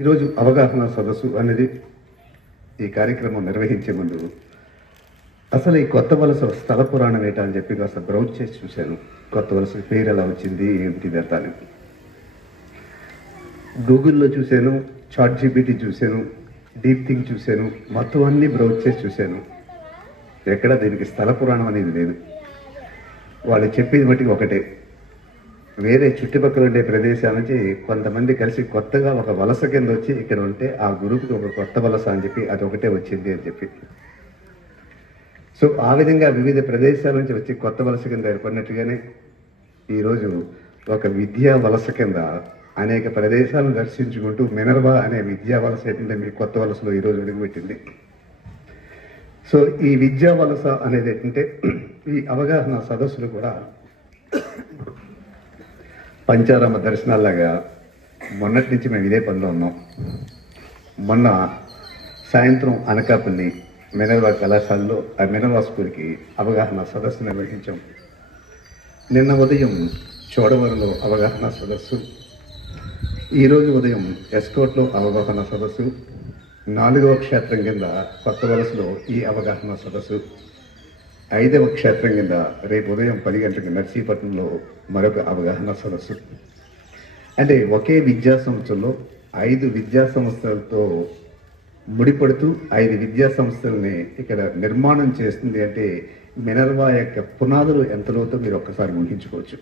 ఈరోజు అవగాహన సదస్సు అనేది ఈ కార్యక్రమం నిర్వహించే ముందు అసలు ఈ కొత్త వలస స్థల పురాణం ఏంటా అని చెప్పి కాస్త బ్రౌజ్ చేసి చూశాను. కొత్త వలస పేరు ఎలా వచ్చింది ఏమిటి ఇదంతా అని. గూగుల్లో చూశాను, చాట్ జీపీటీ చూశాను, డీప్ థింక్ చూశాను, మొత్తం అన్నీ బ్రౌజ్ చేసి చూశాను. ఎక్కడ దీనికి స్థల పురాణం అనేది లేదు. వాళ్ళు చెప్పేది బట్టి ఒకటే, వేరే చుట్టుపక్కల ఉండే ప్రదేశాల నుంచి కొంతమంది కలిసి కొత్తగా ఒక వలస కింద వచ్చి ఇక్కడ ఉంటే ఆ గ్రూప్కి ఒక కొత్త వలస అని చెప్పి అది ఒకటే వచ్చింది అని చెప్పి. సో ఆ విధంగా వివిధ ప్రదేశాల నుంచి వచ్చి కొత్త వలస కింద ఏర్పడినట్టుగానే ఈరోజు ఒక విద్యా వలస కింద అనేక ప్రదేశాలను దర్శించుకుంటూ మినర్వా అనే విద్యా వలస ఏంటంటే మీ కొత్త వలసలో ఈరోజు అడుగుపెట్టింది. సో ఈ విద్యా వలస అనేది ఏంటంటే ఈ అవగాహన సదస్సులు కూడా పంచారామ దర్శనాల్లాగా మొన్నటి నుంచి మేము ఇదే పనిలో ఉన్నాం. మొన్న సాయంత్రం అనకాపల్లి మినర్వా కళాశాలలో ఆ మినర్వా స్కూల్కి అవగాహన సదస్సు నిర్వహించాం. నిన్న ఉదయం చోడవరంలో అవగాహన సదస్సు, ఈరోజు ఉదయం ఎస్కోట్లో అవగాహన సదస్సు, 4వ క్షేత్రం కింద కొత్త వలసలో ఈ అవగాహన సదస్సు, 5వ క్షేత్రం కింద రేపు ఉదయం 10 గంటలకు నర్సీపట్నంలో మరొక అవగాహన సదస్సు. అంటే ఒకే విద్యా సంవత్సరంలో 5 విద్యా సంస్థలతో ముడిపడుతూ 5 విద్యా సంస్థలని ఇక్కడ నిర్మాణం చేస్తుంది. అంటే మినర్వా యొక్క పునాదులు ఎంత లోతో మీరు ఒక్కసారి ఊహించుకోవచ్చు.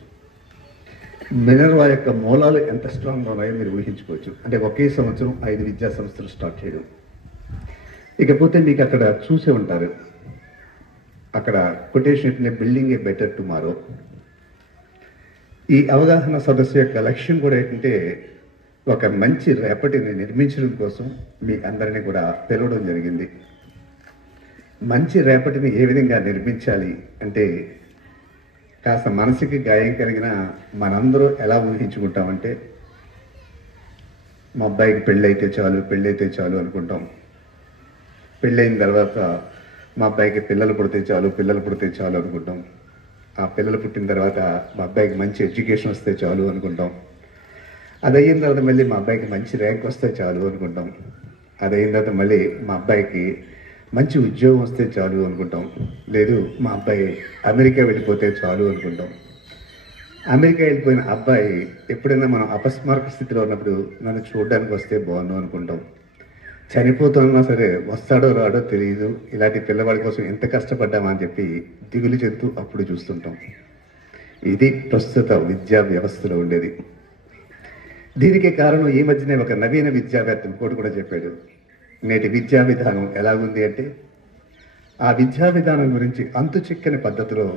మినర్వా యొక్క మూలాలు ఎంత స్ట్రాంగ్గా ఉన్నాయో మీరు ఊహించుకోవచ్చు. అంటే ఒకే సంవత్సరం 5 విద్యా సంస్థలు స్టార్ట్ చేయడం. ఇకపోతే మీకు అక్కడ చూసే ఉంటారు, అక్కడ కొటేషన్ బిల్డింగ్ ఏ బెటర్ టుమారో. ఈ అవగాహన సదస్సు యొక్క లక్ష్యం కూడా ఏంటంటే ఒక మంచి రేపటిని నిర్మించడం కోసం మీ అందరినీ కూడా పిలవడం జరిగింది. మంచి రేపటిని ఏ విధంగా నిర్మించాలి అంటే కాస్త మనసుకి గాయం కలిగిన మనందరూ ఎలా ఊహించుకుంటామంటే మా అబ్బాయికి పెళ్ళైతే చాలు అనుకుంటాం. పెళ్ళైన తర్వాత మా అబ్బాయికి పిల్లలు పుడితే చాలు అనుకుంటాం. ఆ పిల్లలు పుట్టిన తర్వాత మా అబ్బాయికి మంచి ఎడ్యుకేషన్ వస్తే చాలు అనుకుంటాం. అది అయిన తర్వాత మళ్ళీ మా అబ్బాయికి మంచి ర్యాంక్ వస్తే చాలు అనుకుంటాం. అది అయిన తర్వాత మళ్ళీ మా అబ్బాయికి మంచి ఉద్యోగం వస్తే చాలు అనుకుంటాం. లేదు మా అబ్బాయి అమెరికా వెళ్ళిపోతే చాలు అనుకుంటాం. అమెరికా వెళ్ళిపోయిన అబ్బాయి ఎప్పుడైనా మనం అపస్మారక స్థితిలో ఉన్నప్పుడు నన్ను చూడడానికి వస్తే బాగుండు అనుకుంటాం. చనిపోతున్నా సరే వస్తాడో రాడో తెలియదు, ఇలాంటి పిల్లవాడి కోసం ఎంత కష్టపడ్డామా అని చెప్పి దిగులు చెందుతూ అప్పుడు చూస్తుంటాం. ఇది ప్రస్తుత విద్యా వ్యవస్థలో ఉండేది. దీనికి కారణం ఈ మధ్యనే ఒక నవీన విద్యావేత్త ఇంకోటి కూడా చెప్పాడు. నేటి విద్యా విధానం ఎలా ఉంది అంటే ఆ విద్యా విధానం గురించి అంతు చిక్కని పద్ధతిలో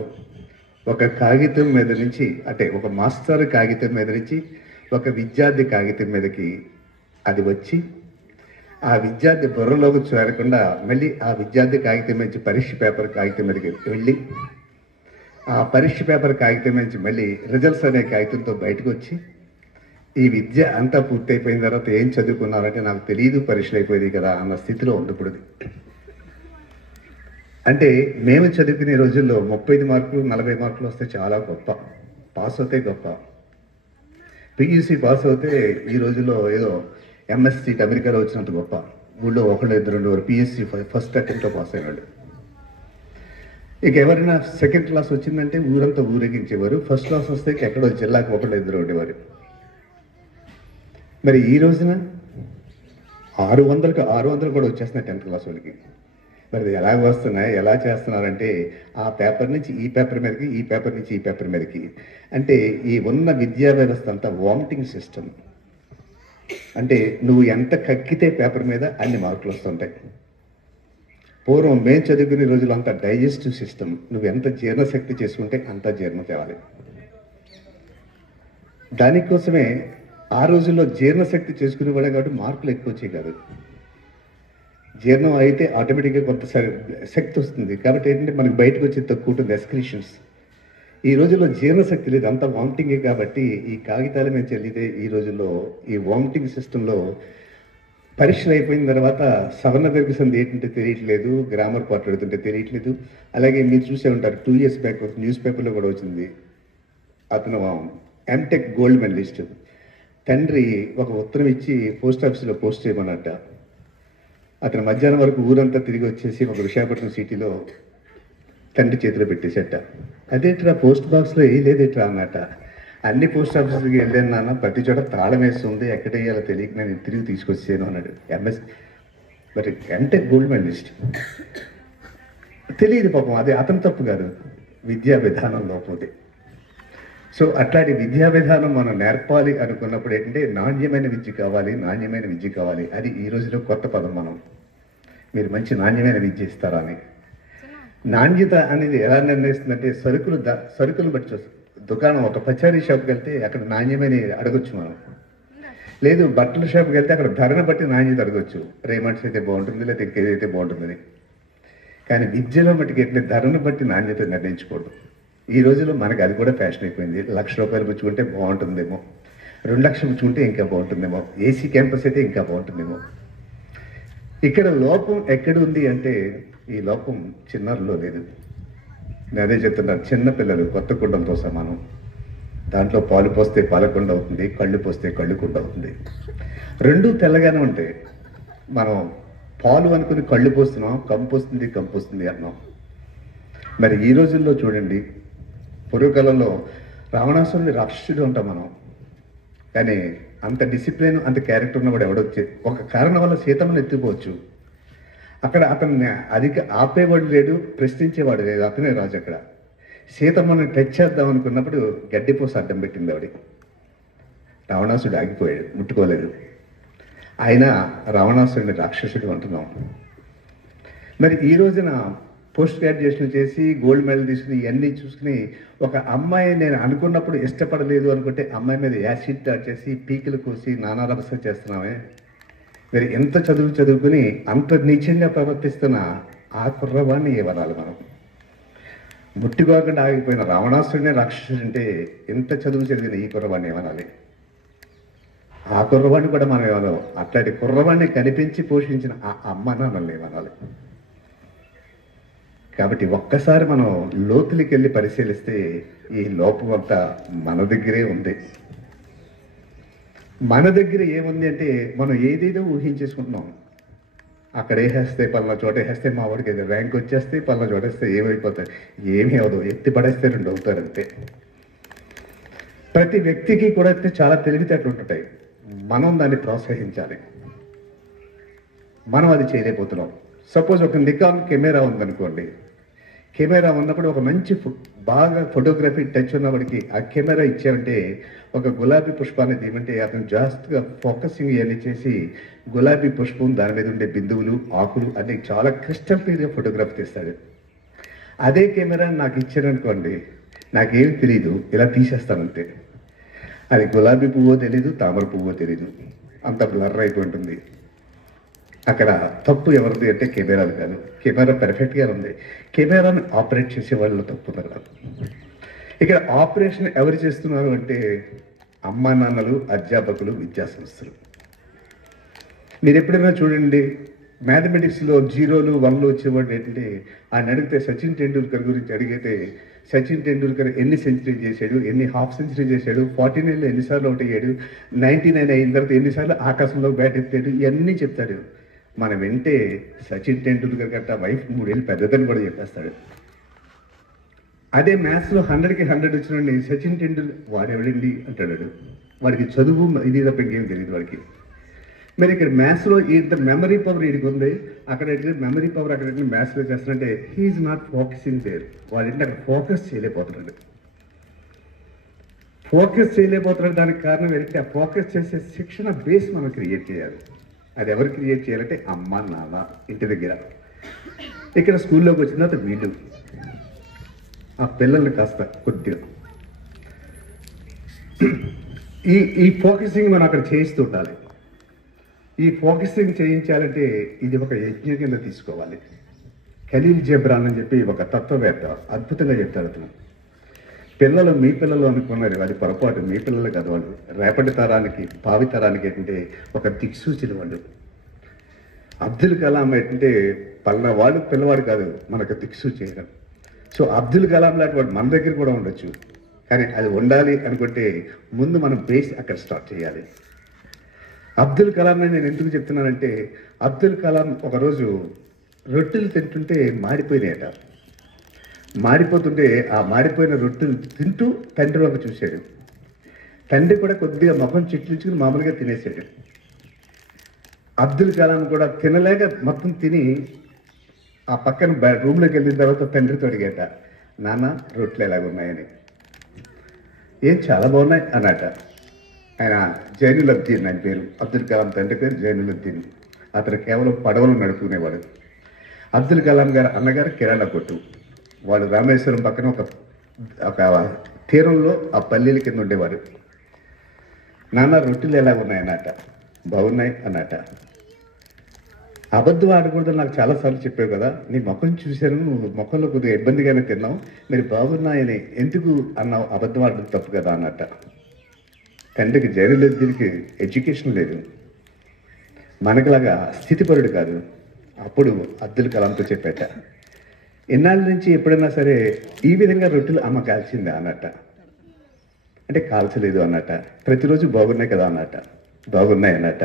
ఒక కాగితం మీద నుంచి, అంటే ఒక మాస్టర్ కాగితం మీద నుంచి ఒక విద్యార్థి కాగితం మీదకి అది వచ్చి ఆ విద్యార్థి బుర్రలోకి చేరకుండా మళ్ళీ ఆ విద్యార్థి కాగితం నుంచి పరీక్ష పేపర్ కాగితం మీదకి వెళ్ళి ఆ పరీక్ష పేపర్ కాగితం నుంచి మళ్ళీ రిజల్ట్స్ అనే కాగితంతో బయటకు వచ్చి ఈ విద్య అంతా పూర్తయిపోయిన తర్వాత ఏం చదువుకున్నారంటే నాకు తెలియదు, పరీక్షలు అయిపోయింది కదా అన్న స్థితిలో ఉండకూడదు. అంటే మేము చదువుకునే రోజుల్లో 35 మార్కులు 40 మార్కులు వస్తే చాలా గొప్ప, పాస్ అవుతే గొప్ప. పియూసీ పాస్ అవుతే ఈ రోజుల్లో ఏదో ఎంఎస్సీ అమెరికాలో వచ్చినంత గొప్ప. ఊళ్ళో ఒకళ్ళు ఇద్దరు ఉండేవారు పిఎస్సీ ఫస్ట్ అటెంప్ట్లో పాస్ అయినాడు. ఇక ఎవరైనా సెకండ్ క్లాస్ వచ్చిందంటే ఊరంతా ఊరేగించేవారు. ఫస్ట్ క్లాస్ వస్తే ఎక్కడో జిల్లాకు ఒకళ్ళు ఇద్దరు ఉండేవారు. మరి ఈ రోజున 600 కూడా వచ్చేస్తున్నాయి 10th క్లాస్ వాళ్ళకి. మరి ఎలా వస్తున్నాయి, ఎలా చేస్తున్నారంటే ఆ పేపర్ నుంచి ఈ పేపర్ మీదకి, ఈ పేపర్ నుంచి ఈ పేపర్ మీదకి. అంటే ఈ ఉన్న విద్యా వ్యవస్థ అంతా వామిటింగ్ సిస్టమ్. అంటే నువ్వు ఎంత కక్కితే పేపర్ మీద అన్ని మార్కులు వస్తుంటాయి. పూర్వం మేము చదువుకునే రోజులు అంతా డైజెస్టివ్ సిస్టమ్. నువ్వు ఎంత జీర్ణశక్తి చేసుకుంటే అంత జీర్ణం తేవాలి. దానికోసమే ఆ రోజుల్లో జీర్ణశక్తి చేసుకునేవాడే కాబట్టి మార్కులు ఎక్కువ వచ్చాయి కాదు. జీర్ణం అయితే ఆటోమేటిక్గా కొంత శక్తి వస్తుంది కాబట్టి ఏంటంటే మనకి బయటకు వచ్చి తక్కువ ఉంటుంది ఎక్స్క్రీషన్స్. ఈ రోజుల్లో జీర్ణశక్తి లేదు, అంతా వామిటింగే. కాబట్టి ఈ కాగితాల మీద చెల్లితే ఈ రోజుల్లో ఈ వామిటింగ్ సిస్టంలో పరీక్షలు అయిపోయిన తర్వాత సవర్ణ దీర్ఘ సంధి ఏంటంటే తెలియట్లేదు, గ్రామర్ మాట్లాడుతుంటే తెలియట్లేదు. అలాగే మీరు చూసే ఉంటారు 2 years బ్యాక్ న్యూస్ పేపర్లో కూడా వచ్చింది, అతను ఎంటెక్ గోల్డ్ మెడలిస్ట్ తండ్రి ఒక ఉత్తరం ఇచ్చి పోస్ట్ ఆఫీస్లో పోస్ట్ చేయమన్నట్ట. అతను మధ్యాహ్నం వరకు ఊరంతా తిరిగి వచ్చేసి ఒక విశాఖపట్నం సిటీలో తండ్రి చేతిలో పెట్టేసేట. అదేట్రా పోస్ట్ బాక్స్లో వేయలేదేట్రా అన్నట. అన్ని పోస్ట్ ఆఫీసులకి వెళ్ళాను నాన్న, ప్రతి చోట తాళం వేస్తుంది, ఎక్కడ వేయాలో తెలియక నేను తిరిగి తీసుకొచ్చాను అన్నాడు. ఎంఎస్ మరి అంటే గోల్డ్ మెడలిస్ట్. తెలియదు పాపం, అది అతని తప్పు కాదు, విద్యా విధానం లోపది. సో అట్లాంటి విద్యా విధానం మనం నేర్పాలి అనుకున్నప్పుడు ఏంటంటే నాణ్యమైన విద్య కావాలి, నాణ్యమైన విద్య కావాలి. అది ఈ రోజులో కొత్త పదం. మనం మీరు మంచి నాణ్యమైన విద్య ఇస్తారా అని. నాణ్యత అనేది ఎలా నిర్ణయిస్తుందంటే సరుకులు బట్టి చూస్తాం. దుకాణం ఒక పచారీ షాప్కి వెళ్తే అక్కడ నాణ్యమైన అడగొచ్చు మనం, లేదు బట్టల షాప్కి వెళ్తే అక్కడ ధరను బట్టి నాణ్యత అడగొచ్చు. రేమండ్స్ అయితే బాగుంటుంది, లేదా ఇంకేదైతే బాగుంటుందని. కానీ విద్యలో మట్టుకు ఎట్లా ధరను బట్టి నాణ్యత నిర్ణయించకూడదు. ఈ రోజుల్లో మనకి అది కూడా ఫ్యాషన్ అయిపోయింది. ₹1,00,000 పుచ్చుకుంటే బాగుంటుందేమో, 2 లక్షలు పుచ్చుకుంటే ఇంకా బాగుంటుందేమో, ఏసీ క్యాంపస్ అయితే ఇంకా బాగుంటుందేమో. ఇక్కడ లోపం ఎక్కడుంది అంటే ఈ లోపం చిన్నారులో లేదు. నేను అదే చెప్తున్నాను, చిన్నపిల్లలు కొత్త కుండంతో సమానం. దాంట్లో పాలు పోస్తే పాలకుండ అవుతుంది, కళ్ళు పోస్తే కళ్ళు కుండ అవుతుంది. రెండూ తెల్లగానే ఉంటాయి. మనం పాలు అనుకుని కళ్ళు పోస్తున్నాం, కంపు వస్తుంది అన్నాం. మరి ఈ రోజుల్లో చూడండి, పూర్వకాలంలో రావణాసురుని రాక్షసుడు ఉంటాం మనం, కానీ అంత డిసిప్లిన్ అంత క్యారెక్టర్ ఉన్నవాడు ఎవడొచ్చే ఒక కారణం వల్ల సీతమ్మను ఎత్తిపోవచ్చు. అక్కడ అతన్ని ఆపేవాడు లేడు, ప్రశ్నించేవాడు లేదు, అతనే రాజు. అక్కడ సీతమ్మని టచ్ చేద్దాం అనుకున్నప్పుడు గడ్డిపోసి అడ్డం పెట్టింది ఆవిడ. రావణాసుడు ఆగిపోయాడు, ముట్టుకోలేదు. ఆయన రావణాసురుని రాక్షసుడు అంటున్నాం. మరి ఈ రోజున పోస్ట్ గ్రాడ్యుయేషన్ చేసి గోల్డ్ మెడల్ తీసుకుని ఇవన్నీ చూసుకుని ఒక అమ్మాయి నేను అనుకున్నప్పుడు ఇష్టపడలేదు అనుకుంటే అమ్మాయి మీద యాసిడ్ చేసి పీకులు కోసి నానా రభస చేస్తున్నామే. మరి ఎంత చదువుకుని అంత నీచంగా ప్రవర్తిస్తున్న ఆ కుర్రవాడిని ఏమనాలి మనం? ముట్టుకోకుండా ఆగిపోయిన రావణాసుడినే రాక్షసుడు అంటే ఎంత చదువు చదివిన ఈ కుర్రవాడిని ఏమనాలి? ఆ కుర్రవాడిని కూడా మనం ఏమనాలి? అట్లాంటి కుర్రవాడిని కనిపించి పోషించిన ఆ అమ్మ నాన్నల్ని ఏమనాలి? కాబట్టి ఒక్కసారి మనం లోతులకి వెళ్ళి పరిశీలిస్తే ఈ లోపం అంతా మన దగ్గరే ఉంది. మన దగ్గర ఏముంది అంటే మనం ఏదేదో ఊహించేసుకుంటున్నాం. అక్కడ వేసేస్తే పలానా చోట వేస్తే మా వాడికి ఏదో ర్యాంక్ వచ్చేస్తే, పలానా చోట వేస్తే ఏమైపోతాయి, ఏమీ అవదు, ఎత్తి పడేస్తే 2 అవుతారు అంతే. ప్రతి వ్యక్తికి కూడా అయితే చాలా తెలివితేటలు ఉంటాయి. మనం దాన్ని ప్రోత్సహించాలి. మనం అది చేయలేకపోతున్నాం. సపోజ్ ఒక నికాన్ కెమెరా ఉందనుకోండి, కెమెరా ఉన్నప్పుడు ఒక మంచి బాగా ఫోటోగ్రఫీ టచ్ ఉన్నవాడికి ఆ కెమెరా ఇచ్చామంటే ఒక గులాబీ పుష్పాన్ని తీయమంటే అతను జాస్తిగా ఫోకసింగ్ ఇవన్నీ చేసి గులాబీ పుష్పం, దాని మీద ఉండే బిందువులు, ఆకులు అన్ని చాలా క్రిస్టల్ క్లియర్గా ఫోటోగ్రఫీ తీస్తాడు. అదే కెమెరా నాకు ఇచ్చారనుకోండి, నాకేమి తెలియదు, ఇలా తీసేస్తానంతే. అది గులాబీ పువ్వో తెలీదు, తామర పువ్వో తెలీదు, అంత బ్లర్ అయిపోయి ఉంటుంది. అక్కడ తప్పు ఎవరిది అంటే కెమెరాలు కాదు. కెమెరా పెర్ఫెక్ట్గా ఉంది, కెమెరాని ఆపరేట్ చేసే వాళ్ళు తప్పు ఉన్నారు. ఇక్కడ ఆపరేషన్ ఎవరు చేస్తున్నారు అంటే అమ్మా నాన్నలు, అధ్యాపకులు, విద్యాసంస్థలు. మీరు ఎప్పుడైనా చూడండి, మ్యాథమెటిక్స్లో 0లు 1లు వచ్చేవాడు ఏంటంటే ఆయన అడిగితే సచిన్ టెండూల్కర్ గురించి అడిగితే సచిన్ టెండూల్కర్ ఎన్ని సెంచరీ చేశాడు, ఎన్ని హాఫ్ సెంచరీ చేశాడు, 49లో ఎన్నిసార్లు అవుట్ అయ్యాడు, 99 అయిన తర్వాత ఎన్నిసార్లు ఆకాశంలో బ్యాట్ ఎత్తాడు, ఇవన్నీ చెప్తాడు. మనం వింటే సచిన్ టెండూల్కర్ గట్ట వైఫ్ 3 ఏళ్ళు పెద్దదని కూడా చెప్పేస్తాడు. అదే మ్యాథ్స్లో 100కి 100 వచ్చినండి సచిన్ టెండూల్కర్ వాడెవడండి అంటాడు. వాడికి చదువు ఇది తప్ప ఇంకేం తెలియదు వాడికి. మరి ఇక్కడ మ్యాథ్స్లో ఇంత మెమరీ పవర్ వీడికి ఉంది, అక్కడ మెమరీ పవర్ అక్కడ మ్యాథ్స్లో చేస్తానంటే హీఈస్ నాట్ ఫోకసింగ్ దేర్. వాడు ఏంటంటే అక్కడ ఫోకస్ చేయలేకపోతున్నాడు. దానికి కారణం ఏంటంటే ఆ ఫోకస్ చేసే శిక్షణ బేస్ మనం క్రియేట్ చేయాలి. అది ఎవరు క్రియేట్ చేయాలంటే అమ్మ నాన్న ఇంటి దగ్గర. ఇక్కడ స్కూల్లోకి వచ్చిన తర్వాత వీళ్ళు ఆ పిల్లల్ని కాస్త కొద్దిగా ఈ ఫోకసింగ్ మనం అక్కడ చేయిస్తూ ఉండాలి. ఈ ఫోకసింగ్ చేయించాలంటే ఇది ఒక యజ్ఞం కింద తీసుకోవాలి. ఖలీల్ జిబ్రాన్ అని చెప్పి ఒక తత్వవేత్త అద్భుతంగా చెప్తాడు. అతను పిల్లలు మీ పిల్లలు అనుకున్నారు, అది పొరపాటు. మీ పిల్లలు కాదు, వాళ్ళు రేపటి తరానికి, భావి తరానికి ఏంటంటే ఒక దిక్సూచిలు వాళ్ళు. అబ్దుల్ కలాం ఏంటంటే పలానా వాడు పిల్లవాడు కాదు, మనకు దిక్సూచి చేయడం. సో అబ్దుల్ కలాం లాంటి వాడు మన దగ్గర కూడా ఉండొచ్చు, కానీ అది ఉండాలి అనుకుంటే ముందు మనం బేస్ అక్కడ స్టార్ట్ చేయాలి. అబ్దుల్ కలాంని నేను ఎందుకు చెప్తున్నానంటే, అబ్దుల్ కలాం ఒకరోజు రొట్టెలు తింటుంటే మాడిపోయినాయట. మాడిపోతుంటే ఆ మాడిపోయిన రొట్టెలు తింటూ తండ్రి వంక చూశాడు. తండ్రి కూడా కొద్దిగా ముఖం చిట్లించుకుని మామూలుగా తినేసాడు. అబ్దుల్ కలాం కూడా తినలేక మొత్తం తిని ఆ పక్కన రూమ్లోకి వెళ్ళిన తర్వాత తండ్రితో అడిగాట, నాన్న రొట్టెలు ఎలాగున్నాయని. ఏం చాలా బాగున్నాయి అన్నట. ఆయన జైనులబ్దీన్ ఆయన పేరు, అబ్దుల్ కలాం తండ్రి పేరు జైనులబ్దీన్. అతను కేవలం పడవలు నడుపుకునేవాడు. అబ్దుల్ కలాం గారు అన్నగారు కిరాణా కొట్టు. వాళ్ళు రామేశ్వరం పక్కన ఒక తీరంలో ఆ పల్లెల కింద ఉండేవారు. నాన్న రొట్టెలు ఎలా ఉన్నాయన్నట. బాగున్నాయి అన్నట. అబద్ధం ఆడకూడదని నాకు చాలాసార్లు చెప్పావు కదా, నీ ముఖం చూశాను, నువ్వు ముఖంలో కొద్దిగా ఇబ్బందిగానే తిన్నావు, మీరు బాగున్నాయని ఎందుకు అన్నావు, అబద్ధం ఆడడం తప్పు కదా అన్నట. తండ్రికి జైనులబ్దీన్కి ఎడ్యుకేషన్ లేదు, మనకులాగా స్థితిపరుడు కాదు. అప్పుడు అబ్దుల్ కలాంతో చెప్పాట, ఇన్నాళ్ళ నుంచి ఎప్పుడైనా సరే ఈ విధంగా రొట్టెలు అమ్మ కాల్చిందా అన్నట. అంటే కాల్చలేదు అన్నట. ప్రతిరోజు బాగున్నాయి కదా అన్నట. బాగున్నాయి అన్నట.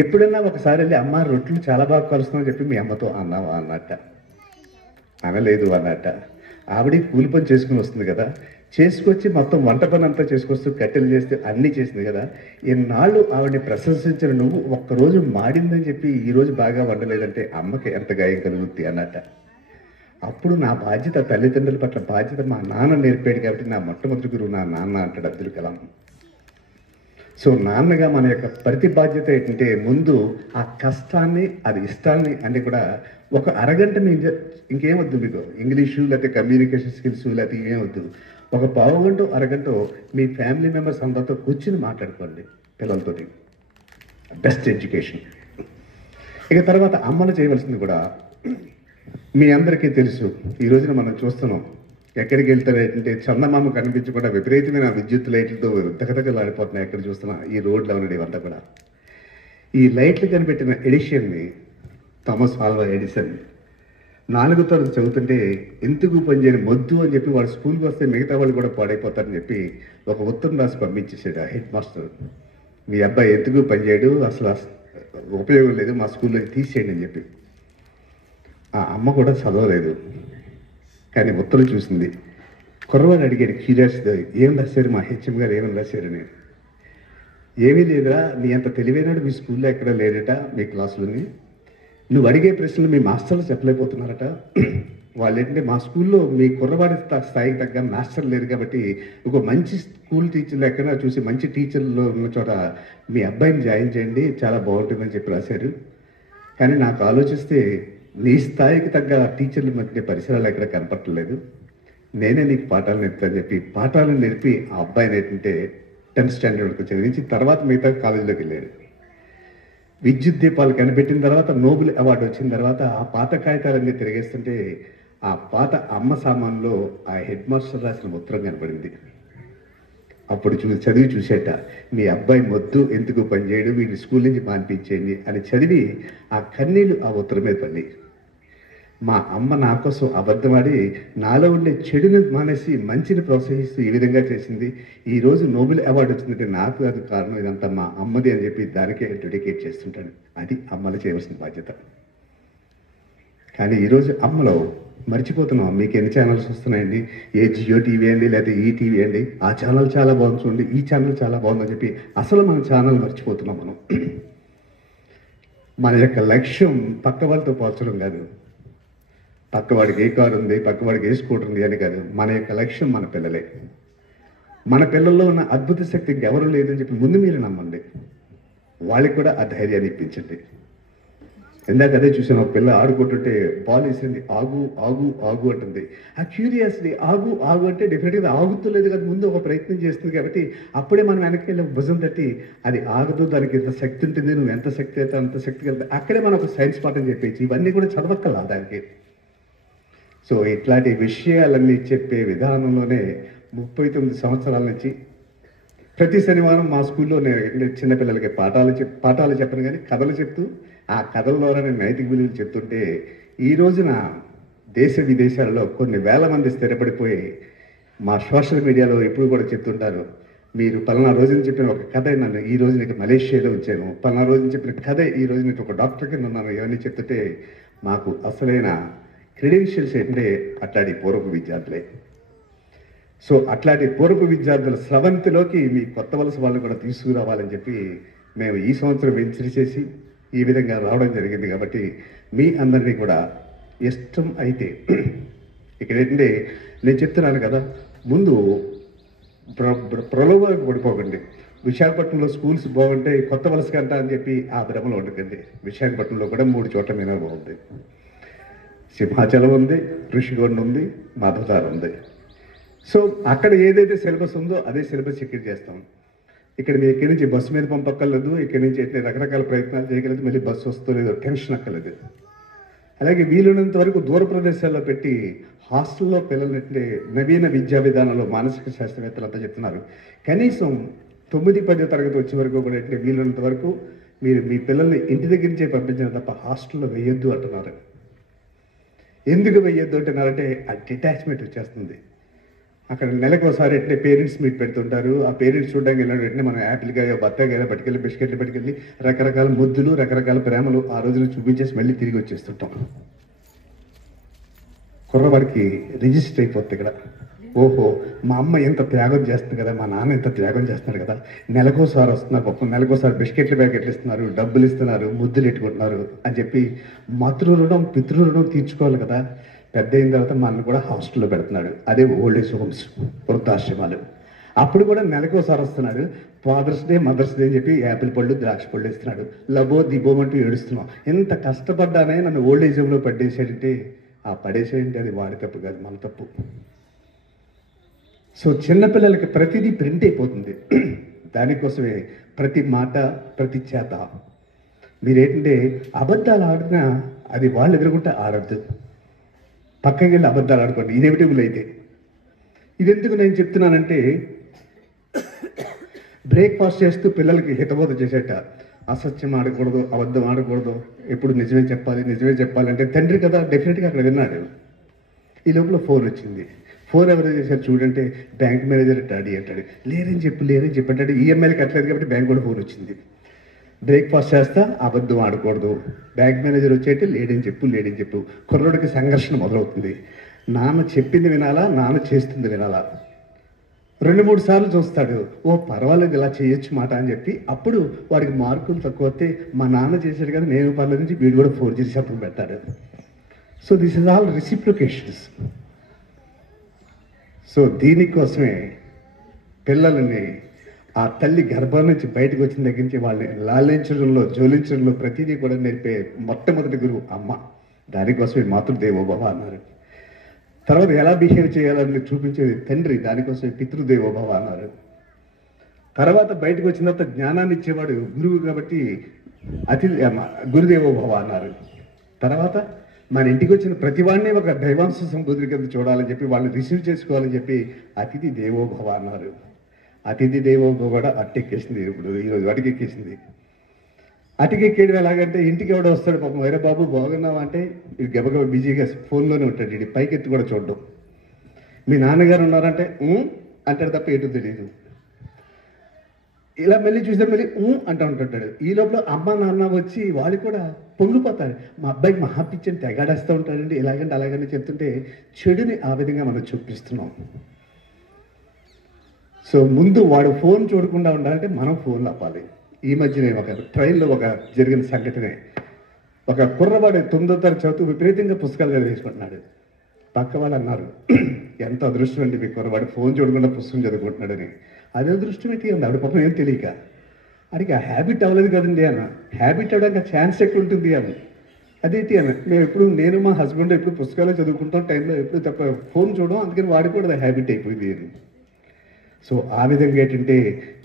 ఎప్పుడన్నా ఒకసారి వెళ్ళి అమ్మ రొట్టెలు చాలా బాగా కలుస్తున్నావు చెప్పి మీ అమ్మతో అన్నావా అన్నట. అనలేదు అన్నట. ఆవిడ కూలి పని చేసుకుని వస్తుంది కదా, చేసుకొచ్చి మొత్తం వంట పని అంతా చేసుకొస్తూ కట్టెలు చేస్తే అన్నీ చేసింది కదా, ఇన్నాళ్ళు ఆవిడని ప్రశంసించిన నువ్వు ఒక్కరోజు మాడిందని చెప్పి ఈరోజు బాగా వండలేదంటే అమ్మకి ఎంత గాయం కలుగుద్ది అన్నట. అప్పుడు నా బాధ్యత, తల్లిదండ్రుల పట్ల బాధ్యత మా నాన్న నేర్పాడు కాబట్టి నా మొట్టమొదటి గురువు నా నాన్న అంటాడు అబ్దుల్ కలాం. సో నాన్నగా మన యొక్క ప్రతి బాధ్యత ఏంటంటే ముందు ఆ కష్టాన్ని, అది ఇష్టాన్ని అంటే కూడా ఒక అరగంట ఇంకేం వద్దు మీకు, ఇంగ్లీషు లేకపోతే కమ్యూనికేషన్ స్కిల్స్ లేకపోతే ఏం వద్దు, ఒక పావుగంట అరగంట మీ ఫ్యామిలీ మెంబర్స్ అందరితో కూర్చుని మాట్లాడుకోండి పిల్లలతోటి. Best education. ఇక తర్వాత అమ్మలు చేయవలసింది కూడా మీ అందరికీ తెలుసు. ఈ రోజున మనం చూస్తున్నాం, ఎక్కడికి వెళ్తారంటే చందమామ కనిపించకుండా విపరీతమైన విద్యుత్ లైట్లతో దగదగలాడిపోతున్నాయి. ఎక్కడ చూస్తున్నా ఈ రోడ్లు అవన్నీ ఇవంతా కూడా. ఈ లైట్లు కనిపెట్టిన ఎడిషన్ని, థామస్ ఆల్వా ఎడిసన్, 4వ తరగతి చదువుతుంటే ఎందుకు పనిచేయని మొద్దు అని చెప్పి వాడు స్కూల్కి వస్తే మిగతా వాళ్ళు కూడా పాడైపోతారని చెప్పి ఒక ఉత్తరం రాసి పంపించేసాడు ఆ హెడ్ మాస్టర్. మీ అబ్బాయి ఎందుకు పనిచేయడు, అసలు ఉపయోగం లేదు, మా స్కూల్లోకి తీసేయండి అని చెప్పి. ఆ అమ్మ కూడా చదవలేదు, కానీ ఉత్తరం చూసింది. కుర్రవాడు అడిగాడు క్యూరియాసిటీ, ఏం రాశారు మా హెచ్ఎం గారు, ఏమని రాశారు నేను. ఏమీ లేదురా, నీ అంత తెలివైనాడు మీ స్కూల్లో ఎక్కడ లేడట, మీ క్లాసులోని నువ్వు అడిగే ప్రశ్నలు మీ మాస్టర్లు చెప్పలేకపోతున్నారట. వాళ్ళు ఏంటంటే మా స్కూల్లో మీ కుర్రవాడి స్థాయికి తగ్గ మాస్టర్ లేరు కాబట్టి ఒక మంచి స్కూల్ టీచర్లు ఎక్కడైనా చూసి మంచి టీచర్లు ఉన్న చోట మీ అబ్బాయిని జాయిన్ చేయండి, చాలా బాగుంటుందని చెప్పి రాశారు. కానీ నాకు ఆలోచిస్తే నీ స్థాయికి తగ్గ టీచర్ల మధ్య పరిసరాలు ఎక్కడ కనపట్టలేదు, నేనే నీకు పాఠాలు నేర్పుతాను చెప్పి పాఠాలను నేర్పి ఆ అబ్బాయిని ఏంటంటే 10th స్టాండర్డ్ వరకు చదివించి తర్వాత మిగతా కాలేజీలోకి వెళ్ళాడు. విద్యుత్ దీపాలు కనిపెట్టిన తర్వాత, నోబెల్ అవార్డు వచ్చిన తర్వాత ఆ పాత కాగితాలన్నీ తిరిగేస్తుంటే ఆ పాత అమ్మ సామాన్లో ఆ హెడ్ మాస్టర్ రాసిన ఉత్తరం కనపడింది. అప్పుడు చదివి చూసేట, మీ అబ్బాయి మొద్దు ఎందుకు పనిచేయడు, వీడిని స్కూల్ నుంచి మాన్పించేయండి అని చదివి ఆ కన్నీళ్ళు ఆ ఉత్తరం మీద పడి, మా అమ్మ నా కోసం అబద్ధమాడి నాలో ఉండే చెడుని మానేసి మంచిని ప్రోత్సహిస్తూ ఈ విధంగా చేసింది. ఈరోజు నోబెల్ అవార్డు వచ్చిందంటే నాకు అది కారణం, ఇదంతా మా అమ్మది అని చెప్పి దానికే డెడికేట్ చేస్తుంటాను. అది అమ్మలు చేయవలసిన బాధ్యత. కానీ ఈరోజు అమ్మలో మర్చిపోతున్నాం. మీకు ఎన్ని ఛానల్స్ వస్తున్నాయండి, ఏ జియో టీవీ అండి లేదా ఈ టీవీ అండి, ఆ ఛానల్ చాలా బాగుంది చూడండి, ఈ ఛానల్ చాలా బాగుందని చెప్పి అసలు మన ఛానల్ మర్చిపోతున్నాం మనం. మన యొక్క లక్ష్యం పక్క వాళ్ళతో పోల్చడం కాదు, పక్కవాడికి ఏ కారు ఉంది, పక్కవాడికి ఏ స్కూటర్ ఉంది అని కాదు. మన యొక్క లక్ష్యం మన పిల్లలే. మన పిల్లల్లో ఉన్న అద్భుత శక్తి ఇంకెవరూ లేదని చెప్పి ముందు మీరు నమ్మండి, వాళ్ళకి కూడా ఆ ధైర్యాన్ని ఇప్పించండి. ఇందాక అదే చూసాను, ఒక పిల్ల ఆడుకుంటుంటే బాల్ వేసింది, ఆగు ఆగు ఆగు అంటుంది. ఆ క్యూరియాసిటీ ఆగు ఆగు అంటే డెఫినెట్గా ఆగుతులేదు కదా, ముందు ఒక ప్రయత్నం చేస్తుంది కాబట్టి అప్పుడే మనం వెనక్కి వెళ్ళి భుజం తట్టి అది ఆగదు, దానికి ఎంత శక్తి ఉంటుంది, నువ్వు ఎంత శక్తి అయితే అంత శక్తి వెళ్తే అక్కడే మనం ఒక సైన్స్ పాఠం చెప్పేసి ఇవన్నీ కూడా చదవక్కర్లా దానికి. సో ఇట్లాంటి విషయాలన్నీ చెప్పే విధానంలోనే 39 సంవత్సరాల నుంచి ప్రతి శనివారం మా స్కూల్లో నేను చిన్నపిల్లలకి పాఠాలు చెప్పను కానీ కథలు చెప్తూ ఆ కథల ద్వారా నేను నైతిక విలువలు చెప్తుంటే ఈ రోజున దేశ విదేశాలలో కొన్ని వేల మంది స్థిరపడిపోయి మా సోషల్ మీడియాలో ఎప్పుడు కూడా చెప్తుంటారు, మీరు పలానా రోజున చెప్పిన ఒక కథ నన్ను ఈ రోజు నీకు మలేషియాలో ఉంచాను, పలానా రోజున చెప్పిన కథ ఈ రోజు నీకు ఒక డాక్టర్ కింద ఉన్నాను, ఇవన్నీ చెప్తుంటే మాకు అసలైన క్రెడెన్షియల్స్ ఏంటంటే అట్లాంటి పూర్వపు విద్యార్థులే. సో అట్లాంటి పూర్వపు విద్యార్థుల స్రవంతిలోకి మీ కొత్త వలస వాళ్ళు కూడా తీసుకురావాలని చెప్పి మేము ఈ సంవత్సరం వెంచర్ చేసి ఈ విధంగా రావడం జరిగింది. కాబట్టి మీ అందరినీ కూడా ఇష్టం అయితే ఇక్కడ ఏంటంటే నేను చెప్తున్నాను కదా, ముందు ప్రలోభాలకు పడిపోకండి. విశాఖపట్నంలో స్కూల్స్ బాగుంటాయి, కొత్త వలస కంట అని చెప్పి ఆ భ్రమలో ఉండకండి. విశాఖపట్నంలో కూడా 3 చోట్ల మీద బాగుంది. సింహాచలం ఉంది, ఋషికొండ ఉంది, మాధవతార ఉంది. సో అక్కడ ఏదైతే సిలబస్ ఉందో అదే సిలబస్ ఇక్కడ చేస్తాం. ఇక్కడ మీ ఇక్కడి నుంచి బస్సు మీద పంపక్కర్లేదు, ఇక్కడి నుంచి ఎట్లా రకరకాల ప్రయత్నాలు చేయగలదు, మళ్ళీ బస్సు వస్తూ లేదో టెన్షన్ అక్కర్లేదు. అలాగే వీలున్నంత వరకు దూర ప్రదేశాల్లో పెట్టి హాస్టల్లో పిల్లలంటే నవీన విద్యా విధానంలో మానసిక శాస్త్రవేత్తలు అంతా చెప్తున్నారు, కనీసం 9-10 తరగతి వచ్చే వరకు కూడా అంటే వీలున్నంత వరకు మీరు మీ పిల్లల్ని ఇంటి దగ్గర నుంచే పంపించడం తప్ప హాస్టల్లో వెయ్యొద్దు అంటున్నారు. ఎందుకు వెయ్యొద్దు అంటున్నారంటే ఆ డిటాచ్మెంట్ వచ్చేస్తుంది. అక్కడ నెలకు ఒకసారి ఎట్లే పేరెంట్స్ మీట్ పెడుతుంటారు, ఆ పేరెంట్స్ చూడడానికి వెళ్ళినట్టు వెంటనే మనం యాపిల్గాయో బత్తాయిగాయో పట్టుకెళ్ళి బిస్కెట్లు పట్టుకెళ్ళి రకరకాల ముద్దులు రకరకాల ప్రేమలు ఆ రోజున చూపించేసి మళ్ళీ తిరిగి వచ్చేస్తుంటాం. కుర్రవాడికి రిజిస్టర్ అయిపోతుంది ఇక్కడ. ఓహో, మా అమ్మ ఎంత త్యాగం చేస్తుంది కదా, మా నాన్న ఎంత త్యాగం చేస్తున్నాడు కదా, నెలకోసారి వస్తున్నారు పాపం, నెలకోసారి బిస్కెట్లు ప్యాకెట్లు ఇస్తున్నారు, డబ్బులు ఇస్తున్నారు, ముద్దులు ఎట్టుకుంటున్నారు అని చెప్పి మాతృ రుణం పితృ రుణం తీర్చుకోవాలి కదా. పెద్ద అయిన తర్వాత మన కూడా హాస్టల్లో పెడుతున్నాడు, అదే ఓల్డ్ ఏజ్ హోమ్స్, వృద్ధాశ్రమాలు. అప్పుడు కూడా నెలకోసారి వస్తున్నాడు, ఫాదర్స్ డే మదర్స్ డే అని చెప్పి యాపిల్ పళ్ళు ద్రాక్ష పళ్ళు ఇస్తున్నాడు, లబో దిబోమంటూ ఏడుస్తున్నాం. ఎంత కష్టపడ్డానే నన్ను ఓల్డ్ ఏజ్ హోమ్లో పడేసాడంటే ఆ పడేసాడంటే అది వాడి తప్పు కాదు, మన తప్పు. సో చిన్నపిల్లలకి ప్రతిదీ ప్రింట్ అయిపోతుంది. దానికోసమే ప్రతి మాట ప్రతి చేత మీరేంటంటే అబద్ధాలు ఆడినా అది వాళ్ళు ఎదురుకుంటే ఆడద్దు, పక్కకి వెళ్ళి అబద్ధాలు ఆడుకోండి ఇన్ఎవిటబుల్ అయితే. ఇది ఎందుకు నేను చెప్తున్నానంటే, బ్రేక్ఫాస్ట్ చేస్తూ పిల్లలకి హితబోధ చేసేట, అసత్యం ఆడకూడదు, అబద్ధం ఆడకూడదు, ఎప్పుడు నిజమే చెప్పాలి అంటే తండ్రి కదా డెఫినెట్గా అక్కడ విన్నాడు. ఈ లోపల ఫోన్ వచ్చింది. ఫోన్ ఎవరు చేశారు చూడంటే బ్యాంక్ మేనేజర్ డాడీ అంటాడు, లేరని చెప్పి అంటాడు. ఈఎంఐలు కట్టలేదు కాబట్టి బ్యాంక్ కూడా ఫోన్ వచ్చింది. బ్రేక్ఫాస్ట్ చేస్తా అబద్ధం ఆడకూడదు, బ్యాంక్ మేనేజర్ వచ్చేటి లేడని చెప్పు. కుర్రోడికి సంఘర్షణ మొదలవుతుంది. నాన్న చెప్పింది వినాలా, నాన్న చేస్తుంది వినాలా. 2-3 సార్లు చూస్తాడు, ఓ పర్వాలేదు ఇలా చేయొచ్చు మాట అని చెప్పి. అప్పుడు వాడికి మార్కులు తక్కువ వస్తే మా నాన్న చేశాడు కదా నేను పర్లేదు నుంచి వీడు కూడా 4 చేసి అప్పుడు పెడతాడు. So this is all reciprocations. So దీనికోసమే పిల్లలని ఆ తల్లి గర్భం నుంచి బయటకు వచ్చిన దగ్గర నుంచి వాళ్ళని లాలించడంలో జోలించడంలో ప్రతిదీ కూడా నేర్పే మొట్టమొదటి గురువు అమ్మ. దానికోసమే మాతృదేవోభవ అన్నారు. తర్వాత ఎలా బిహేవ్ చేయాలని చూపించేది తండ్రి, దానికోసమే పితృదేవోభవ అన్నారు. తర్వాత బయటకు వచ్చిన తర్వాత జ్ఞానాన్ని ఇచ్చేవాడు గురువు కాబట్టి గురుదేవోభవ అన్నారు. తర్వాత మన ఇంటికి వచ్చిన ప్రతి వాడిని ఒక దైవాంశ సంబుద్ధుడి కింద చూడాలని చెప్పి వాళ్ళని రిసీవ్ చేసుకోవాలని చెప్పి అతిథి దేవోభవ అన్నారు. అతిథి దేవోభవ కూడా అట్టెక్కేసింది. ఇప్పుడు ఈరోజు అటుకెక్కేసింది. అటుకెక్కేయడం ఎలాగంటే ఇంటికి ఎవడో వస్తాడు పాపం, వేరే బాబు బాగున్నావా అంటే ఇది గబగబ బిజీగా ఫోన్లోనే ఉంటాడు, ఇది పైకెత్తి కూడా చూడడం. మీ నాన్నగారు ఉన్నారంటే అంటాడు తప్ప ఎటు తెలియదు. ఇలా మళ్ళీ చూస్తే మళ్ళీ అంటూ ఉంటుంటాడు. ఈ లోపల అమ్మ నాన్న వచ్చి వాళ్ళు కూడా పొంగిపోతారు, మా అబ్బాయికి మహా పిచ్చని తెగాడేస్తూ ఉంటాడండి, ఇలాగంటే అలాగని చెప్తుంటే చెడుని ఆ విధంగా మనం చూపిస్తున్నాం. సో ముందు వాడు ఫోన్ చూడకుండా ఉండాలంటే మనం ఫోన్లు ఆపాలి. ఈ మధ్యనే ఒక ట్రైన్లో ఒక జరిగిన సంఘటనే, ఒక కుర్రవాడు 9వ తరగతి చదువుతూ విపరీతంగా పుస్తకాలు చదివేసుకుంటున్నాడు. పక్క వాళ్ళు అన్నారు, ఎంత అదృష్టం అండి మీ కుర్రవాడు ఫోన్ చూడకుండా పుస్తకం చదువుకుంటున్నాడని. అదే అదృష్టం ఏంటి అన్న, ఆవిడ పాపం ఏం తెలియక. అడిగి ఆ హ్యాబిట్ అవ్వలేదు కదండి అన్న. హ్యాబిట్ అవ్వడానికి ఆ ఛాన్స్ ఎక్కడ ఉంటుంది అన్న. అదేంటి అన్న, నేను మా హస్బెండ్ ఎప్పుడు పుస్తకాలు చదువుకుంటాం టైంలో ఎప్పుడు తప్ప ఫోన్ చూడడం, అందుకని వాడికి కూడా హ్యాబిట్ అయిపోయింది అని. సో ఆ విధంగా ఏంటంటే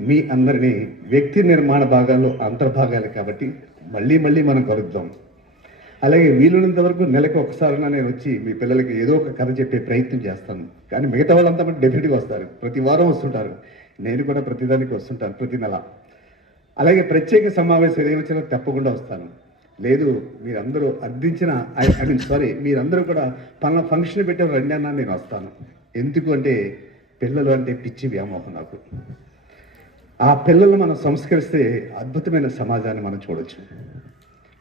మీ అందరినీ వ్యక్తి నిర్మాణ భాగాల్లో అంతర్భాగాలు కాబట్టి మళ్ళీ మనం కలుద్దాం. అలాగే వీలున్నంత వరకు నెలకు ఒకసారైనా నేను వచ్చి మీ పిల్లలకి ఏదో ఒక కథ చెప్పే ప్రయత్నం చేస్తాను. కానీ మిగతా వాళ్ళంతా డెఫినెట్గా వస్తారు, ప్రతి వారం వస్తుంటారు, నేను కూడా ప్రతిదానికి వస్తుంటాను ప్రతి నెల. అలాగే ప్రత్యేక సమావేశాలు ఏమొచ్చినా తప్పకుండా వస్తాను. లేదు మీరందరూ అందించిన మీరందరూ కూడా పలానా ఫంక్షన్ పెట్టే రండి అన్నా నేను వస్తాను. ఎందుకు అంటే పిల్లలు అంటే పిచ్చి వ్యామోహం నాకు. ఆ పిల్లలు మనం సంస్కరిస్తే అద్భుతమైన సమాజాన్ని మనం చూడొచ్చు.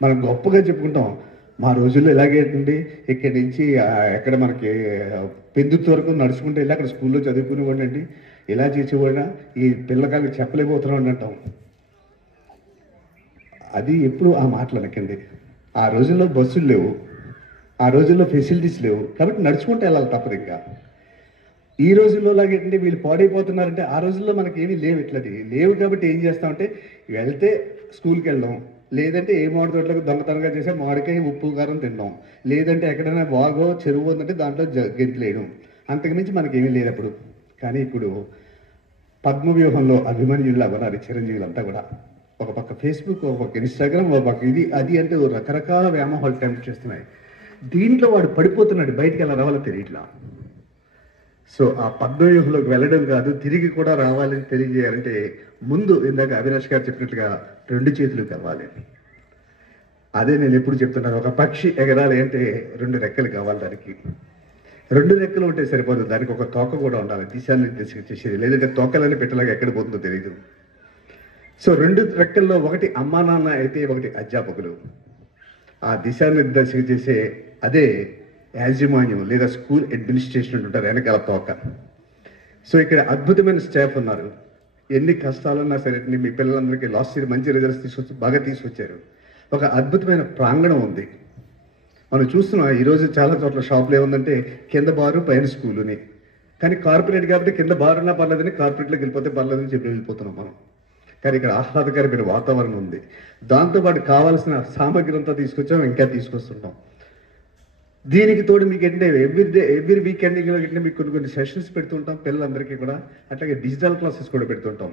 మనం గొప్పగా చెప్పుకుంటాం, మా రోజుల్లో ఇలాగేంటండి, ఇక్కడి నుంచి ఎక్కడ మనకి పెందుర్తి వరకు నడుచుకుంటే వెళ్ళి అక్కడ స్కూల్లో చదువుకునేవాడిని అండి, ఇలా చేసేవాడినా, ఈ పిల్లకాయలకు చెప్పలేకపోతున్నాం అంటాం. అది ఎప్పుడు ఆ మాటలు అనకండి. ఆ రోజుల్లో బస్సులు లేవు, ఆ రోజుల్లో ఫెసిలిటీస్ లేవు, కాబట్టి నడుచుకుంటూ వెళ్ళాలి తప్పదు. ఇంకా ఈ రోజుల్లో లాగేంటంటే వీళ్ళు పాడైపోతున్నారంటే ఆ రోజుల్లో మనకి ఏమీ లేవు, ఇట్లాంటి లేవు. కాబట్టి ఏం చేస్తామంటే వెళ్తే స్కూల్కి వెళ్ళడం, లేదంటే ఏ మామిడి తోటలకు దొంగతనంగా చేసే మామిడికాయ ఉప్పు కారం తినడం, లేదంటే ఎక్కడైనా బాగో చెరువు ఉందంటే దాంట్లో గెంతులేయడం, అంతకుమించి మనకేమీ లేదు అప్పుడు. కానీ ఇప్పుడు పద్మవ్యూహంలో అభిమన్యుల్లా ఉన్నారు చిరంజీవులంతా కూడా. ఒక పక్క ఫేస్బుక్, ఒక పక్క ఇన్స్టాగ్రామ్, ఒక పక్క ఇది అది అంటే రకరకాల వ్యామోహాలు టెంప్ట్ చేస్తున్నాయి. దీంట్లో వాడు పడిపోతున్నాడు, బయటికి ఎలా రావాలో తెలియట్లా. సో ఆ పద్మవ్యూహంలోకి వెళ్ళడం కాదు, తిరిగి కూడా రావాలని తెలియజేయాలంటే ముందు ఇందాక అవినాష్ గారు చెప్పినట్లుగా 2 చేతులు కావాలి. అదే నేను ఎప్పుడు చెప్తున్నాను, ఒక పక్షి ఎగరాలి అంటే 2 రెక్కలు కావాలి. దానికి 2 రెక్కలు ఉంటే సరిపోదు, దానికి ఒక తోక కూడా ఉండాలి, దిశానిర్దేశం చేసేది. లేదంటే తోకలని పెట్టలాగా ఎక్కడ పోతుందో తెలియదు. సో 2 రెక్కల్లో ఒకటి అమ్మా నాన్న అయితే ఒకటి అధ్యాపకులు. ఆ దిశానిర్దేశం చేసే అదే యాజమాన్యం లేదా స్కూల్ అడ్మినిస్ట్రేషన్ ఉంటారు వెనకాల తోక. సో ఇక్కడ అద్భుతమైన స్టాఫ్ ఉన్నారు. ఎన్ని కష్టాలున్నా సరే మీ పిల్లలందరికీ లాస్ట్ ఇయర్ మంచి రిజల్ట్స్ తీసుకొచ్చి బాగా తీసుకొచ్చారు. ఒక అద్భుతమైన ప్రాంగణం ఉంది. మనం చూస్తున్నాం ఈరోజు చాలా చోట్ల షాపులు ఏముందంటే కింద బారు పైన స్కూలుని. కానీ కార్పొరేట్ కాబట్టి కింద బారున్నా పర్లేదని, కార్పొరేట్లోకి వెళ్ళిపోతే పర్లేదని చెప్పి వెళ్ళిపోతున్నాం మనం. కానీ ఇక్కడ ఆహ్లాదకరమైన వాతావరణం ఉంది. దాంతోపాటు కావాల్సిన సామగ్రి అంతా తీసుకొచ్చాం, ఇంకా తీసుకొస్తుంటాం. దీనికి తోడు మీకు ఏంటంటే ఎవ్రీ వీకెండ్ మీకు కొన్ని సెషన్స్ పెడుతుంటాం పిల్లలందరికీ కూడా. అట్లాగే డిజిటల్ క్లాసెస్ కూడా పెడుతుంటాం.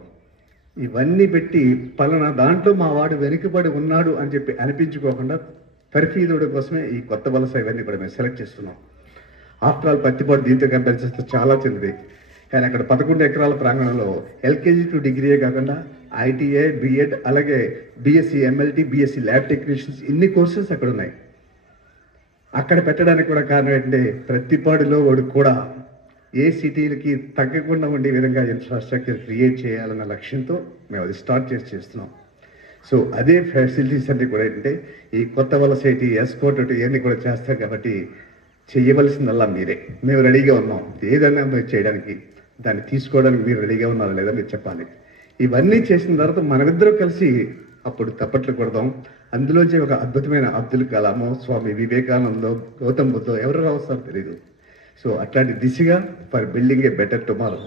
ఇవన్నీ పెట్టి పలానా దాంట్లో మా వాడు వెనుకబడి ఉన్నాడు అని చెప్పి అనిపించుకోకుండా పరిఫీదుడి కోసమే ఈ కొత్త వలస ఇవన్నీ కూడా మేము సెలెక్ట్ చేస్తున్నాం. ఆఫ్టర్ ఆల్ పత్తిపాటు దీంతో కంపేర్ చేస్తే చాలా చిన్నది. కానీ అక్కడ 11 ఎకరాల ప్రాంగణంలో ఎల్కేజీ టు డిగ్రీయే కాకుండా ఐటీఐ, బిఎడ్, అలాగే BSc MLT, BSc lab technicians, ఇన్ని కోర్సెస్ అక్కడ ఉన్నాయి. అక్కడ పెట్టడానికి కూడా కారణం ఏంటంటే ప్రతిపాడులో వాడు కూడా ఏ సిటీలకి తగ్గకుండా ఉండే విధంగా ఇన్ఫ్రాస్ట్రక్చర్ క్రియేట్ చేయాలన్న లక్ష్యంతో మేము అది స్టార్ట్ చేస్తున్నాం. సో అదే ఫెసిలిటీస్ అన్నీ కూడా ఏంటంటే ఈ కొత్త వలస ఐటీ, ఎస్కోట్ ఇవన్నీ కూడా చేస్తాం. కాబట్టి చేయవలసిందల్లా మీరే. మేము రెడీగా ఉన్నాం, ఏదన్నా మీరు చేయడానికి, దాన్ని తీసుకోవడానికి మీరు రెడీగా ఉన్నారా లేదా మీరు చెప్పాలి. ఇవన్నీ చేసిన తర్వాత మనమిద్దరం కలిసి అప్పుడు తప్పట్లు కొడదాం. అందులోంచి ఒక అద్భుతమైన అబ్దుల్ కలామో, స్వామి వివేకానందో, గౌతమ్ బుద్ధో ఎవరు రావస్తారో తెలీదు. సో అట్లాంటి దిశగా for building A better tomorrow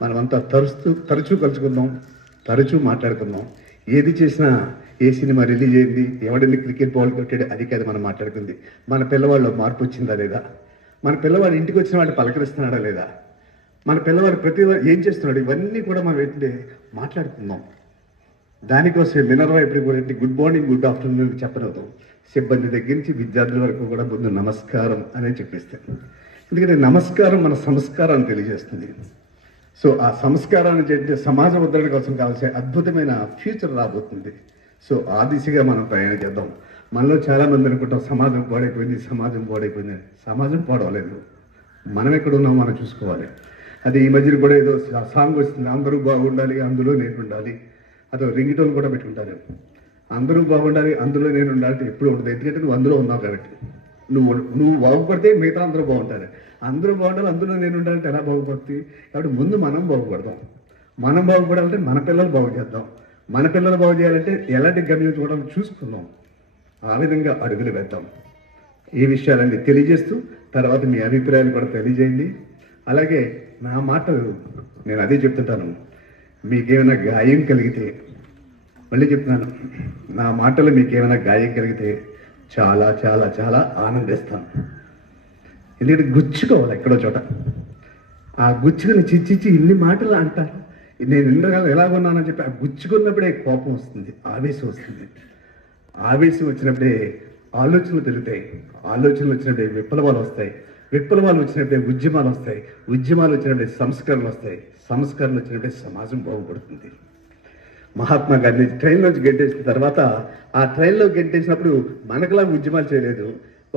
మనమంతా తరచూ కలుసుకుందాం, తరచూ మాట్లాడుకుందాం. ఏది చేసినా ఏ సినిమా రిలీజ్ అయింది, ఎవడని క్రికెట్ బాల్ కొట్టాడు, అది కాదు మనం మాట్లాడుకుంది. మన పిల్లవాళ్ళు మార్పు వచ్చిందా లేదా, మన పిల్లవాడు ఇంటికి వచ్చిన వాళ్ళు పలకరిస్తున్నాడా లేదా, మన పిల్లవాడు ప్రతి ఏం చేస్తున్నాడు, ఇవన్నీ కూడా మనం ఏంటంటే మాట్లాడుకుందాం. దానికోసం మినర్వా ఎప్పుడు కూడా గుడ్ మార్నింగ్, గుడ్ ఆఫ్టర్నూన్ చెప్పనవుతాం. సిబ్బంది దగ్గర నుంచి విద్యార్థుల వరకు కూడా ముందు నమస్కారం అనే చెప్పిస్తాను. ఎందుకంటే నమస్కారం మన సంస్కారాన్ని తెలియజేస్తుంది. సో ఆ సంస్కారాన్ని చేస్తే సమాజ ఉద్ధరణ కోసం కావాల్సిన అద్భుతమైన ఫ్యూచర్ రాబోతుంది. సో ఆ దిశగా మనం ప్రయాణం చేద్దాం. మనలో చాలామంది అనుకుంటాం సమాజం పాడైపోయింది, సమాజం పాడైపోయింది. సమాజం పాడవలేదు, మనం ఎక్కడ ఉన్నామో మనం చూసుకోవాలి. అది ఈ మధ్యన కూడా ఏదో సాంగ్ వస్తుంది, అందరూ బాగుండాలి అందులో నేను ఉండాలి. అదో రింగిటోన్ కూడా పెట్టుకుంటారు. అందరూ బాగుండాలి అందులో నేను ఉండాలంటే ఎప్పుడు ఉండదు. ఎందుకంటే నువ్వు అందులో ఉన్నావు కాబట్టి. నువ్వు బాగుపడితే మిగతా అందరూ బాగుంటారు. అందరూ బాగుండాలి అందులో నేను ఉండాలంటే ఎలా బాగుపడుతుంది? కాబట్టి ముందు మనం బాగుపడదాం. మనం బాగుపడాలంటే మన పిల్లలు బాగు చేద్దాం. మన పిల్లలు బాగు చేయాలంటే ఎలాంటి గమ్యం చూడాలో చూసుకుందాం. ఆ విధంగా అడుగులు వేద్దాం. ఈ విషయాలన్నీ తెలియజేస్తూ తర్వాత మీ అభిప్రాయాలు కూడా తెలియజేయండి. అలాగే నా మాటలు నేను అదే చెప్తుంటాను, మీకేమైనా గాయం కలిగితే, మళ్ళీ చెప్తున్నాను, నా మాటలు మీకేమైనా గాయం కలిగితే చాలా చాలా చాలా ఆనందిస్తాను. ఎందుకంటే గుచ్చుకోవాలి ఎక్కడో చోట. ఆ గుచ్చుకుని చిచ్చిచ్చి ఇన్ని మాటలు అంటారు. నేను ఇంద్రకాలం ఎలాగున్నానని చెప్పి ఆ గుచ్చుకున్నప్పుడే కోపం వస్తుంది, ఆవేశం వస్తుంది. ఆవేశం వచ్చినప్పుడే ఆలోచనలు తెలుగుతాయి. ఆలోచనలు వచ్చినప్పుడే విప్లవాలు వస్తాయి. విప్లవాలు వచ్చినప్పుడే ఉద్యమాలు వస్తాయి. ఉద్యమాలు వచ్చినప్పుడే సంస్కరణలు వస్తాయి. సంస్కరణలు వచ్చినప్పుడే సమాజం బాగుపడుతుంది. మహాత్మా గాంధీ ట్రైన్లోంచి గెంటేసిన తర్వాత ఆ ట్రైన్లో గెంటేసినప్పుడు మనకులా ఉద్యమాలు చేయలేదు.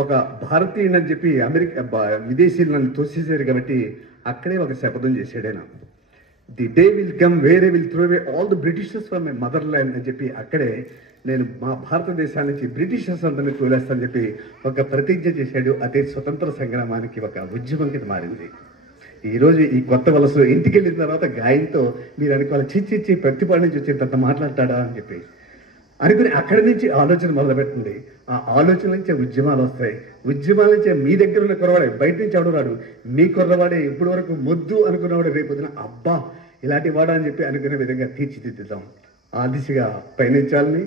ఒక భారతీయుని అని చెప్పి అమెరికా విదేశీయులు నన్ను తోసేసారు కాబట్టి అక్కడే ఒక శపథం చేశాడైనా, the day will come where I will throw away all the Britishers from my mother land అని చెప్పి అక్కడే నేను మా భారతదేశాన్ని నుంచి బ్రిటిషర్స్ అందరినీ తోలేస్తానని చెప్పి ఒక ప్రతిజ్ఞ చేశాడు. అదే స్వతంత్ర సంగ్రామానికి ఒక ఉద్యమం కింద మారింది. ఈరోజు ఈ కొత్త వలసలో ఇంటికి వెళ్ళిన తర్వాత గాయంతో మీరు అనుకోవాలి, చిచ్చి ప్రతిపాడు నుంచి వచ్చేంత మాట్లాడతాడా అని చెప్పి అనుకుని అక్కడి నుంచి ఆలోచన మొదలుపెట్టింది. ఆ ఆలోచన నుంచే ఉద్యమాలు వస్తాయి. ఉద్యమాల నుంచే మీ దగ్గర ఉన్న కుర్రవాడే, బయట నుంచి ఎవడరాడు, మీ కుర్రవాడే ఇప్పటి వరకు మొద్దు అనుకున్నవాడే రేపొద్దున అబ్బా ఇలాంటి వాడా అని చెప్పి అనుకునే విధంగా తీర్చిదిద్దుతాం. ఆ దిశగా పయనించాలని